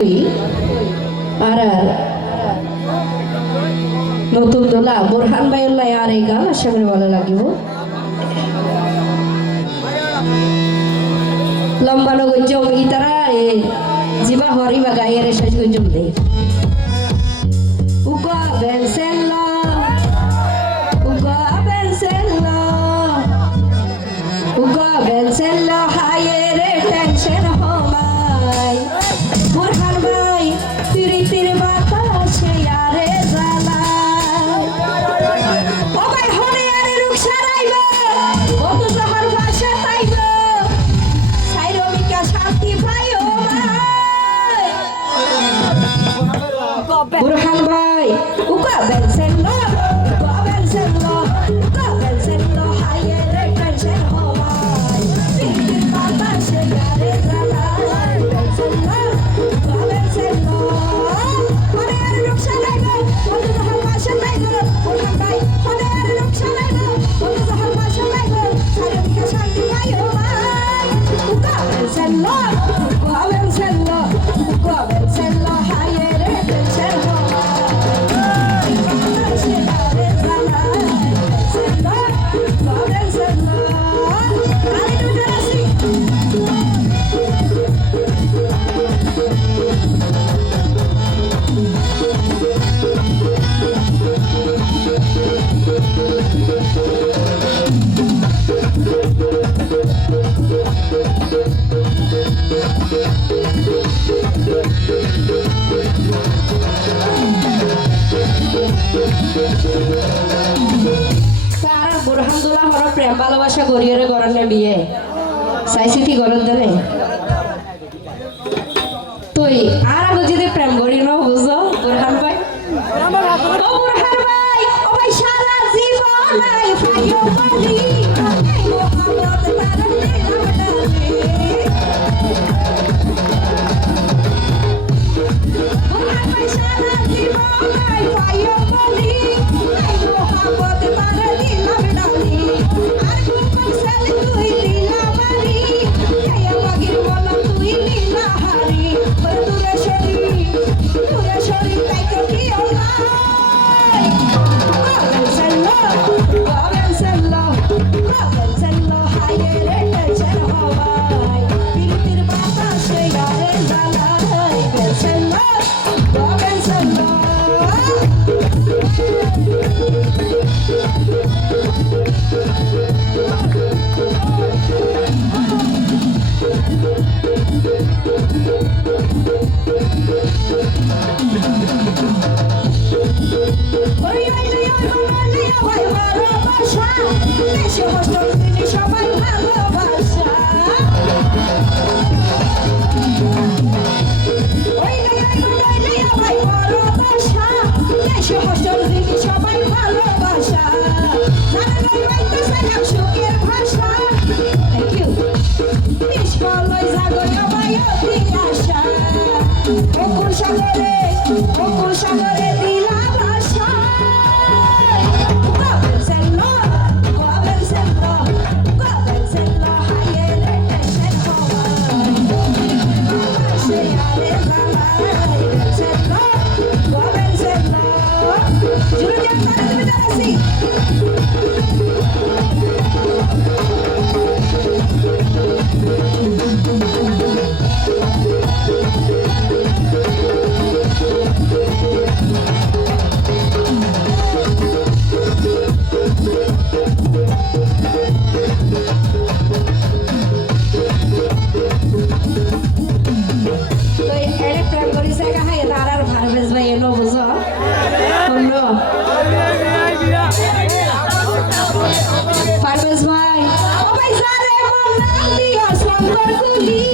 আর নতুন দোলা বোরহান ভাইয়ের আর এই গান আশা করি ভালো লাগিব লম্বানো গঞ্জম ইতারা এ জিবা হরিবা গায়ের শেষ গঞ্জম দে উগা বেনসেল্লা হায়ের টেনশন হমাই বোরহান ভাই তিরিতির বাতাসে আরে জ্বালায় ও ভাই হনে আরে রুকসা রাইব কত জহর বাসা তাইব সাইরমিকা শান্তি ভাই ও ভাই বোরহান ভাই উকা বেনসেল্লা হায়ের টেনশন হমাই তিরিতির বাতাসে আরে জ্বালায় বুরহানদুল্লাহ হর প্রেম ভালোবাসা গড়িয়ে গরনে বিয়ে চাইছিতি গরত দেবে তুই আর আগে যদি প্রেম গড়ি ন বুঝো বুরহান ভাই ও বুরহান ভাই ও ভাই সারা জীবন নাই ফাইও পালি মোহাম্মদ তারনে বুরহান ভাই সারা জীবন নাই ফাইও পালি মোহাম্মদ তারনে Parvez vai, oh vai zare mon dia, sambor kuli.